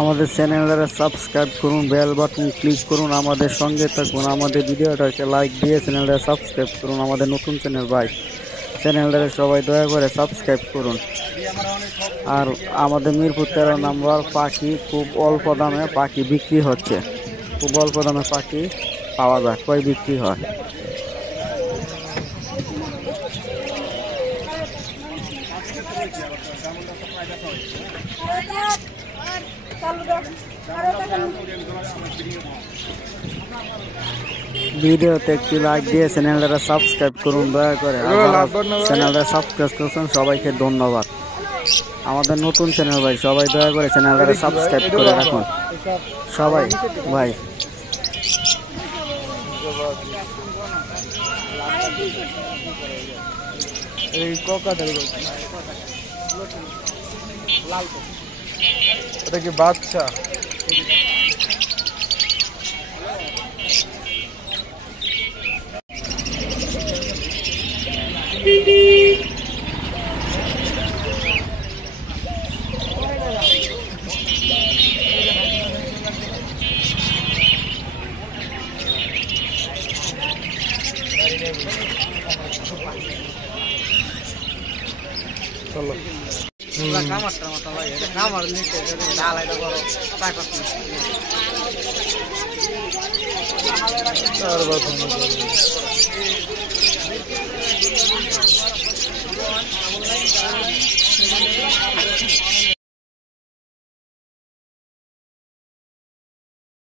আমাদের চ্যানেলটা সাবস্ক্রাইব করুন, বেল বাটন ক্লিক করুন, আমাদের সঙ্গে থাকুন। আমাদের ভিডিওটাকে লাইক দিয়ে চ্যানেলটা সাবস্ক্রাইব করুন। আমাদের নতুন চ্যানেল ভাই, চ্যানেলটা সবাই দয়া করে সাবস্ক্রাইব করুন। আর আমাদের মিরপুর 13 নম্বর পাখি খুব অল্প দামে পাখি বিক্রি হচ্ছে, খুব অল্প দামে পাখি পাওয়া যায়, কয় বিক্রি হয়। ভিডিওতে একটি লাইক দিয়ে চ্যানেলটা সাবস্ক্রাইব করুন দয়া করে। চ্যানেলটা সাবস্ক্রাইব করছেন সবাইকে ধন্যবাদ। আমাদের নতুন চ্যানেল ভাই, সবাই দয়া করে চ্যানেলটা সাবস্ক্রাইব করে রাখুন সবাই ভাই। এটা কি বাচ্চা? চলো